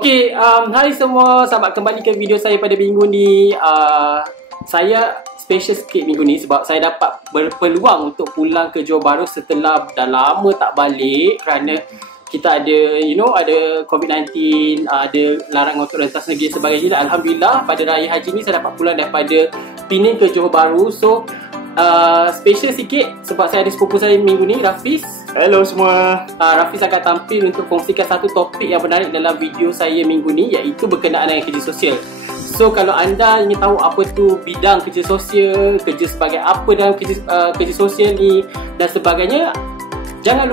Okay, hai semua, selamat kembali ke video saya pada minggu ni. Saya special sikit minggu ni sebab saya dapat berpeluang untuk pulang ke Johor Bahru setelah dah lama tak balik kerana kita ada, ada COVID-19, ada larangan untuk rentas negeri dan sebagainya. Dan Alhamdulillah pada Raya Haji ni saya dapat pulang daripada Pening ke Johor Bahru. So, special sikit sebab saya ada sepupu saya minggu ni, Rafiz. Hello semua. Rafiz akan tampil untuk kongsikan satu topik yang menarik dalam video saya minggu ni, iaitu berkenaan dengan kerja sosial. So kalau anda ingin tahu apa tu bidang kerja sosial, kerja sebagai apa dalam kerja sosial ni dan sebagainya, jangan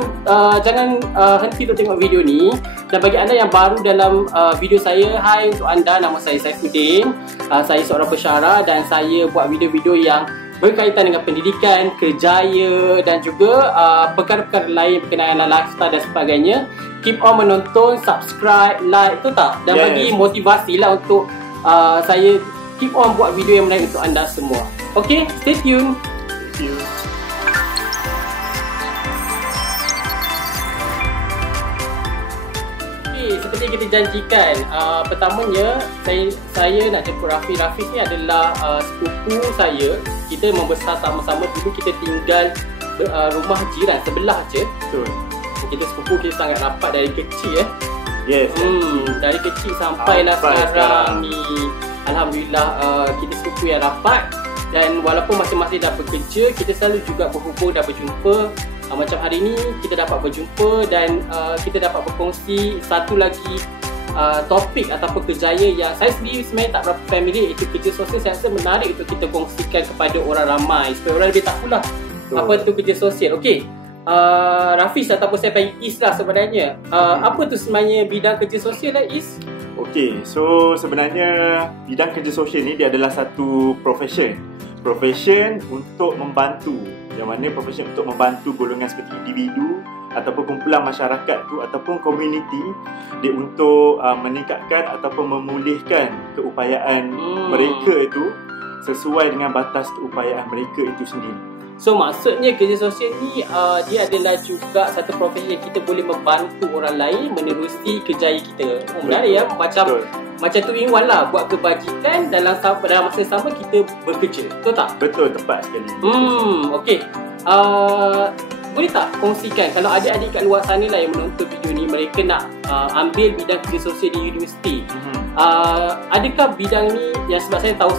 henti untuk tengok video ni. Dan bagi anda yang baru dalam video saya, hai untuk anda, nama saya Saifuddin. Saya seorang pensyarah dan saya buat video-video yang berkaitan dengan pendidikan, kerjaya dan juga perkara-perkara lain berkenaan dengan lifestyle dan sebagainya. Keep on menonton, subscribe, like, tu tak? Dan bagi motivasi lah untuk saya keep on buat video yang menarik untuk anda semua. Okay, stay tune. Thank you. Seperti yang kita janjikan, pertamanya saya nak jemput Rafiz. Rafiz ni adalah sepupu saya. Kita membesar sama-sama, dulu kita tinggal rumah jiran sebelah je. Betul. Kita sepupu, kita sangat rapat dari kecil Yes. Dari kecil sampailah sekarang ni. Alhamdulillah kita sepupu yang rapat. Dan walaupun masing-masing dah bekerja, kita selalu juga berhubung dan berjumpa. Macam hari ni kita dapat berjumpa dan kita dapat berkongsi satu lagi topik ataupun kerjaya yang saya sendiri sebenarnya tak berapa familiar, iaitu kerja sosial. Saya rasa menarik untuk kita kongsikan kepada orang ramai supaya orang lebih tahulah apa tu kerja sosial. Okey, Rafiz ataupun saya panggil Is lah sebenarnya. Apa tu sebenarnya bidang kerja sosial lah, Is? Okey, so sebenarnya bidang kerja sosial ni dia adalah satu profession untuk membantu, yang mana profession untuk membantu golongan seperti individu ataupun kumpulan masyarakat tu ataupun komuniti dia untuk meningkatkan ataupun memulihkan keupayaan mereka itu sesuai dengan batas keupayaan mereka itu sendiri. So maksudnya kerja sosial ni dia adalah juga satu profesi yang kita boleh membantu orang lain menerusi kerjaya kita. Menarik ya, macam tu in one lah, buat kebajikan dalam masa yang sama kita bekerja. Betul tak? Betul, tepat sekali. Okey. Boleh tak kongsikan kalau adik-adik kat luar sana lah yang menonton video ni, mereka nak ambil bidang kerja sosial di universiti. Adakah bidang ni, yang sebab saya tahu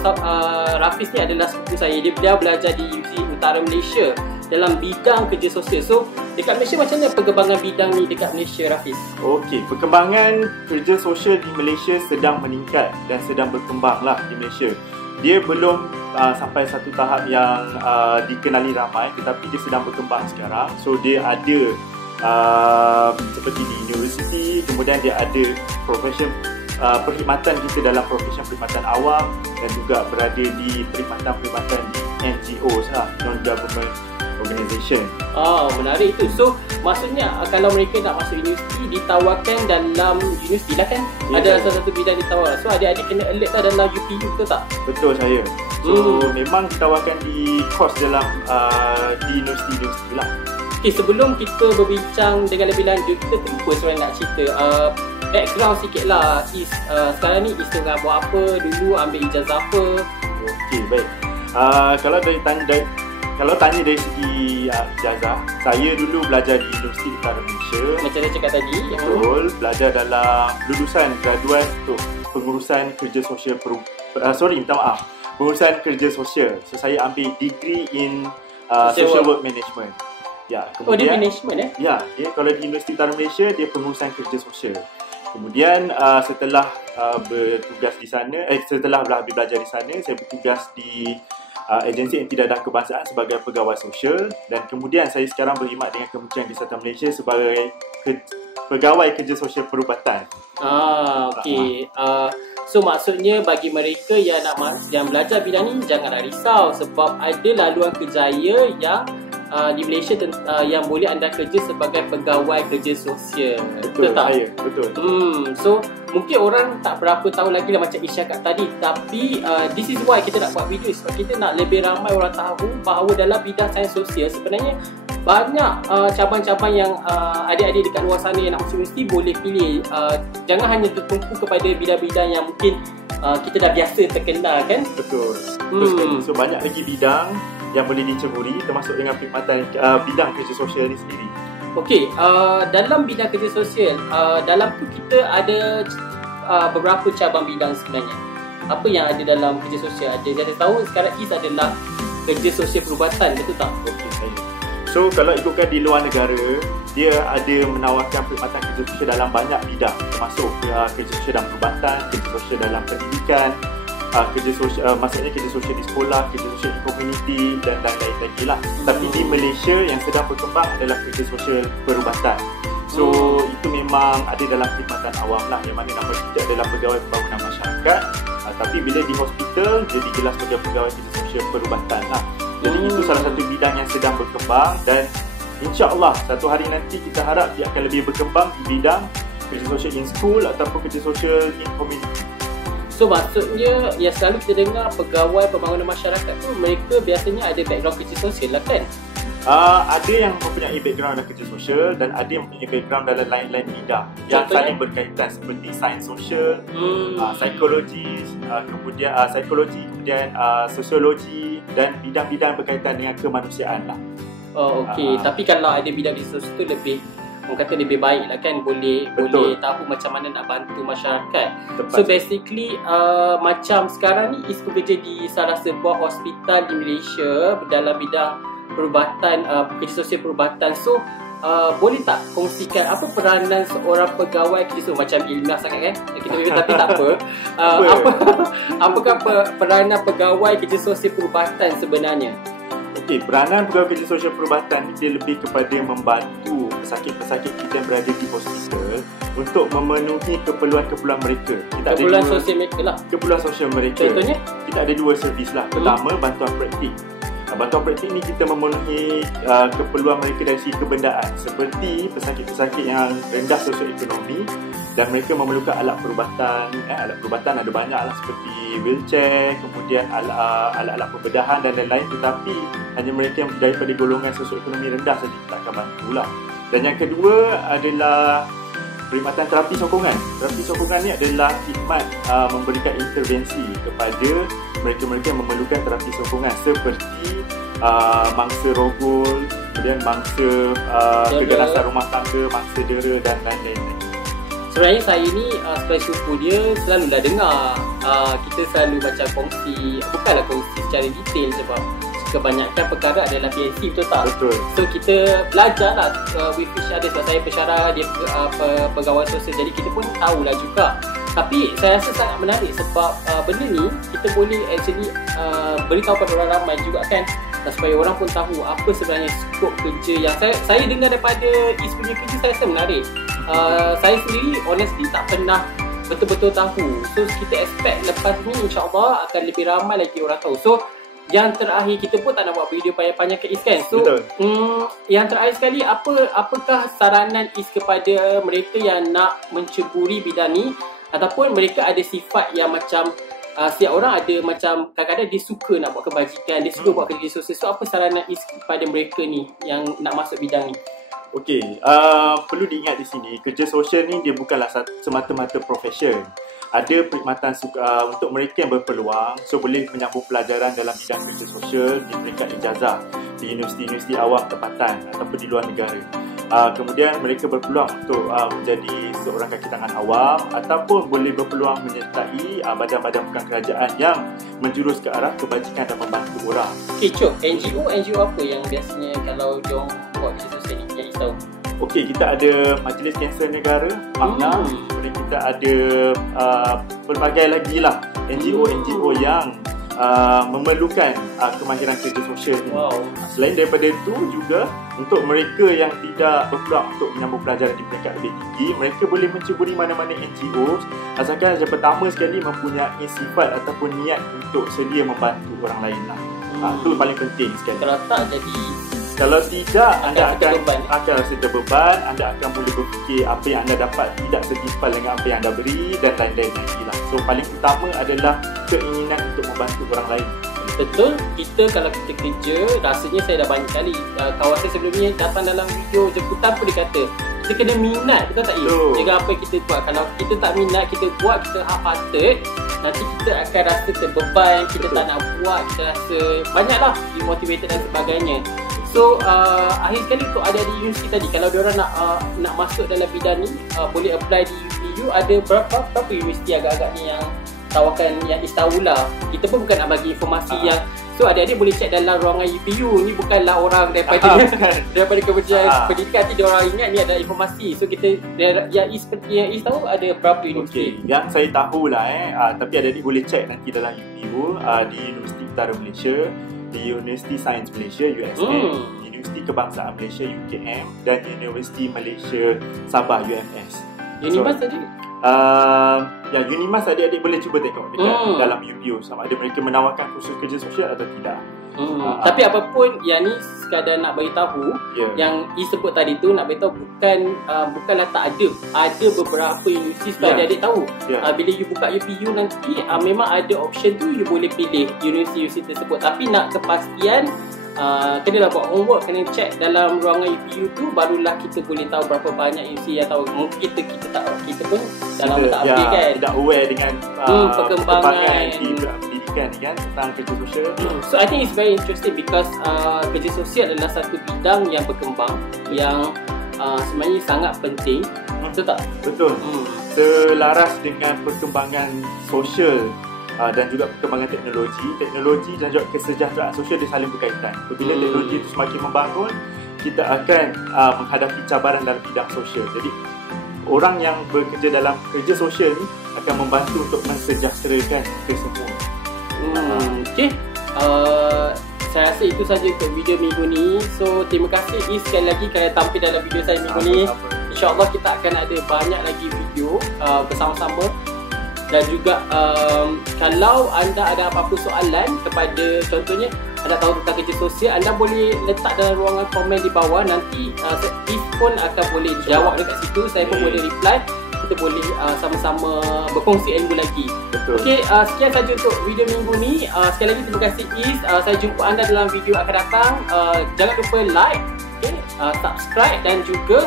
Rafiz ni adalah sepupu saya, dia belajar di Universiti Utara Malaysia dalam bidang kerja sosial. So dekat Malaysia macam mana perkembangan bidang ni dekat Malaysia, Rafiz? Okey, perkembangan kerja sosial di Malaysia sedang meningkat dan sedang berkembang lah di Malaysia. Dia belum sampai satu tahap yang dikenali ramai, tetapi dia sedang berkembang sekarang. So dia ada seperti di universiti, kemudian dia ada profession perkhidmatan kita dalam profession perkhidmatan awam dan juga berada di perkhidmatan di NGOs lah, non-government organisation. Menarik tu. So maksudnya kalau mereka nak masuk universiti, ditawarkan dalam universiti lah kan? Ada salah satu bidang ditawar. So adik-adik kena alert lah dalam UPU, betul tak? Betul saya. So memang ditawarkan di course dalam di universiti-universiti lah. Okay, sebelum kita berbincang dengan lebih lanjut, kita terlupa sebenarnya nak cerita background sikit lah. Sekarang ni Is tengah buat apa, dulu ambil ijazah apa? Okey, baik. Kalau tanya dari segi ijazah, saya dulu belajar di Universiti Utara Malaysia. Macam saya cakap tadi. Betul, belajar dalam lulusan graduan untuk pengurusan kerja sosial pengurusan kerja sosial. So saya ambil degree in social work management. Ya, kemudian, dia management Ya, kalau di Universiti Utara Malaysia dia pengurusan kerja sosial. Kemudian setelah bertugas di sana, setelah habis belajar di sana, saya bertugas di agensi yang tidak ada kebangsaan sebagai pegawai sosial, dan kemudian saya sekarang berkhidmat dengan Kementerian Kesihatan Malaysia sebagai pegawai kerja sosial perubatan. Okey. So maksudnya bagi mereka yang belajar bidang ni, janganlah risau sebab ada laluan kerjaya yang di Malaysia yang boleh anda kerja sebagai pegawai kerja sosial. Betul tak? Betul. So mungkin orang tak berapa tahu lagi lah macam Isya kat tadi, tapi this is why kita nak buat video, sebab kita nak lebih ramai orang tahu bahawa dalam bidang sains sosial sebenarnya banyak cabang-cabang yang adik-adik dekat luar sana yang nak masuk universiti boleh pilih. Jangan hanya tertumpu kepada bidang-bidang yang mungkin kita dah biasa terkenal kan. Betul. So banyak lagi bidang yang boleh diceburi, termasuk dengan perkhidmatan bidang kerja sosial ni sendiri. Okey, dalam bidang kerja sosial, dalam tu kita ada beberapa cabang bidang sebenarnya. Apa yang ada dalam kerja sosial? Saya tahu sekarang IS adalah kerja sosial perubatan, betul tak? Okey, saya. So kalau ikutkan di luar negara, dia ada menawarkan perkhidmatan kerja sosial dalam banyak bidang, termasuk kerja sosial dalam perubatan, kerja sosial dalam pendidikan, kerja sosial, maksudnya kerja sosial di sekolah, kerja sosial di komuniti dan lain-lain lagi lah. Tapi di Malaysia yang sedang berkembang adalah kerja sosial perubatan. So itu memang ada dalam perkhidmatan awam lah, yang mana nama dia adalah pegawai pembangunan masyarakat. Tapi bila di hospital, dia digelar sebagai pegawai kerja sosial perubatan lah. Jadi itu salah satu bidang yang sedang berkembang, dan insya-Allah satu hari nanti kita harap dia akan lebih berkembang di bidang kerja sosial in school ataupun kerja sosial in community. So maksudnya yang selalu kita dengar pegawai pembangunan masyarakat tu, mereka biasanya ada background kerja sosial lah kan? Ada yang mempunyai background dalam kerja sosial dan ada yang mempunyai background dalam lain-lain bidang yang saling berkaitan, seperti sains sosial, psikologi, kemudian sosiologi dan bidang-bidang berkaitan dengan kemanusiaan lah. Oh okey, tapi kalau ada bidang kerja sosial tu lebih, orang kata lebih baik lah kan, boleh tahu macam mana nak bantu masyarakat. Tepat. So basically macam sekarang ni Is bekerja di salah sebuah hospital di Malaysia dalam bidang perubatan, kerja sosial perubatan. So boleh tak kongsikan apa peranan seorang pegawai kerja sosial? Macam ilmiah sangat kan kita bilang, tapi tak apa. Apakah peranan pegawai kerja sosial perubatan sebenarnya? Okey, peranan pegawai kerja sosial perubatan ni dia lebih kepada membantu pesakit-pesakit kita yang berada di hospital untuk memenuhi keperluan-keperluan mereka. Keperluan sosial mereka lah. Keperluan sosial mereka. Contohnya? Kita ada dua servis lah. Pertama, bantuan praktik. Bantuan praktik ni kita memenuhi keperluan mereka dari segi kebendaan, seperti pesakit-pesakit yang rendah sosioekonomi dan mereka memerlukan alat perubatan. Alat perubatan ada banyak lah, seperti wheelchair, kemudian alat-alat pembedahan dan lain-lain, tetapi hanya mereka yang daripada golongan sosioekonomi rendah saja kita akan bantu lah. Dan yang kedua adalah perkhidmatan terapi sokongan. Terapi sokongan ni adalah khidmat memberikan intervensi kepada mereka-mereka yang memerlukan terapi sokongan, seperti mangsa rogol, kemudian mangsa keganasan rumah tangga, mangsa dera dan lain-lain. Sebenarnya saya ni sebagai sepupu dia selalulah dengar, kita selalu macam kongsi, bukanlah kongsi secara detail sebab kebanyakan perkara adalah PNC, betul tak? Betul. So kita belajar lah with each other, sebab saya pensyarah, dia pegawai sosial, jadi kita pun tahulah juga. Tapi saya rasa sangat menarik sebab benda ni kita boleh actually beritahu kepada orang ramai juga kan, supaya orang pun tahu apa sebenarnya skop kerja yang saya dengar daripada Is punya kerja. Saya rasa menarik. Saya sendiri honestly tak pernah betul-betul tahu. So kita expect lepas ni insya-Allah akan lebih ramai lagi orang tahu. So yang terakhir, kita pun tak nak buat video panjang-panjang ke Is kan. So yang terakhir sekali, apakah saranan Is kepada mereka yang nak menceburi bidang ni, ataupun mereka ada sifat yang macam setiap orang ada macam kadang-kadang dia suka nak buat kebajikan, dia suka buat kerja sosial. So apa saranan Is kepada mereka ni yang nak masuk bidang ni? Okey, perlu diingat di sini, kerja sosial ni dia bukanlah semata-mata profession. Ada perkhidmatan untuk mereka yang berpeluang, so boleh menyambung pelajaran dalam bidang kerja sosial di peringkat ijazah di universiti-universiti awam tempatan ataupun di luar negara. Kemudian mereka berpeluang untuk menjadi seorang kaki tangan awam, ataupun boleh berpeluang menyertai badan-badan bukan kerajaan yang menjurus ke arah kebajikan dan membantu orang. Okay, Cok, NGO apa yang biasanya kalau diorang buat kerja sosial ni yang tahu? Okey, kita ada Majlis Kanser Negara, MAGNA, kemudian kita ada pelbagai lagi lah NGO yang memerlukan kemahiran kerja sosial ini. Selain daripada itu juga, untuk mereka yang tidak berpeluang untuk menyambung pelajaran di peringkat lebih tinggi, mereka boleh menceburi mana-mana NGO, asalkan yang pertama sekali mempunyai sifat ataupun niat untuk sedia membantu orang lain lah. Itu paling penting sekali. Kalau tak jadi, kalau tidak, anda akan rasa terbeban, anda akan boleh berfikir apa yang anda dapat tidak setimpal dengan apa yang anda beri dan lain-lain lagi lah. So paling utama adalah keinginan untuk membantu orang lain. Betul, kita kalau kita kerja, rasanya saya dah banyak kali kawan saya sebelum ni datang dalam video jemputan pun dia kata kita kena minat, betul tak Is? Dengan apa yang kita buat. Kalau kita tak minat, kita buat, kita half-hearted, nanti kita akan rasa terbeban, kita tak nak buat, kita rasa banyaklah demotivated dan sebagainya. So akhir sekali untuk ada di universiti tadi, kalau diorang nak masuk dalam bidang ni, boleh apply di UPU. Ada berapa universiti agak-agak ni yang tawarkan yang istahulah. Kita pun bukan nak bagi informasi yang, so adik-adik boleh cek dalam ruangan UPU. Ni bukanlah orang daripada daripada Kementerian Pendidikan. Nanti diorang ingat ni ada informasi. So kita yang seperti yang Is tahu ada berapa universiti. Yang saya tahulah tapi adik-adik boleh cek nanti dalam UPU, di Universiti Utara Malaysia, di Universiti Sains Malaysia USM, Universiti Kebangsaan Malaysia UKM, dan Universiti Malaysia Sabah UMS. Unimas tadi? Ya, Unimas adik-adik boleh cuba tengok dekat dalam UPU sama ada mereka menawarkan kursus kerja sosial atau tidak. Tapi apapun yang ni sekadar nak bagi tahu, yang disebut tadi tu nak bagi tahu bukanlah tak ada beberapa universiti supaya adik-adik tahu. Bila you buka UPU nanti memang ada option tu, you boleh pilih universiti tersebut. Tapi nak kepastian kenalah buat homework, kena check dalam ruangan UPU tu, barulah kita boleh tahu berapa banyak universiti yang tahu. Mungkin kita pun dalam tak update kan, tidak aware dengan perkembangan pendidikan ni kan tentang kerja sosial. So I think it's very interesting because kerja sosial adalah satu bidang yang berkembang, yang sebenarnya sangat penting. Betul tak? Betul. Selaras dengan perkembangan sosial dan juga perkembangan teknologi dan juga kesejahteraan sosial dia saling berkaitan. Apabila teknologi itu semakin membangun, kita akan menghadapi cabaran dalam bidang sosial. Jadi orang yang bekerja dalam kerja sosial ni akan membantu untuk mensejahterakan kita semua. Okay. Saya rasa itu saja untuk video minggu ni. So terima kasih Is sekali lagi kerana tampil dalam video saya minggu ni. InsyaAllah kita akan ada banyak lagi video bersama-sama. Dan juga kalau anda ada apa-apa soalan kepada, contohnya anda tahu tentang kerja sosial, anda boleh letak dalam ruangan komen di bawah. Nanti Is pun akan boleh jawab dekat situ. Saya pun boleh reply. Kita boleh sama-sama berkongsi ilmu lagi. Okey, sekian saja untuk video minggu ni. Sekali lagi terima kasih Is. Saya jumpa anda dalam video akan datang. Jangan lupa like, subscribe dan juga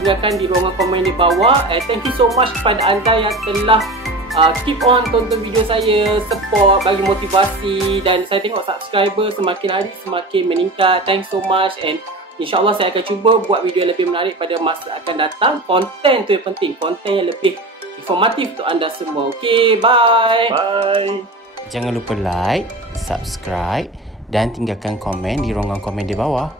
tinggalkan di ruangan komen di bawah. Thank you so much kepada anda yang telah keep on tonton video saya, support, bagi motivasi, dan saya tengok subscriber semakin hari semakin meningkat. Thanks so much, and InsyaAllah saya akan cuba buat video yang lebih menarik pada masa akan datang. Konten tu yang penting, konten yang lebih informatif untuk anda semua. Okay, bye. Bye. Jangan lupa like, subscribe dan tinggalkan komen di ruangan komen di bawah.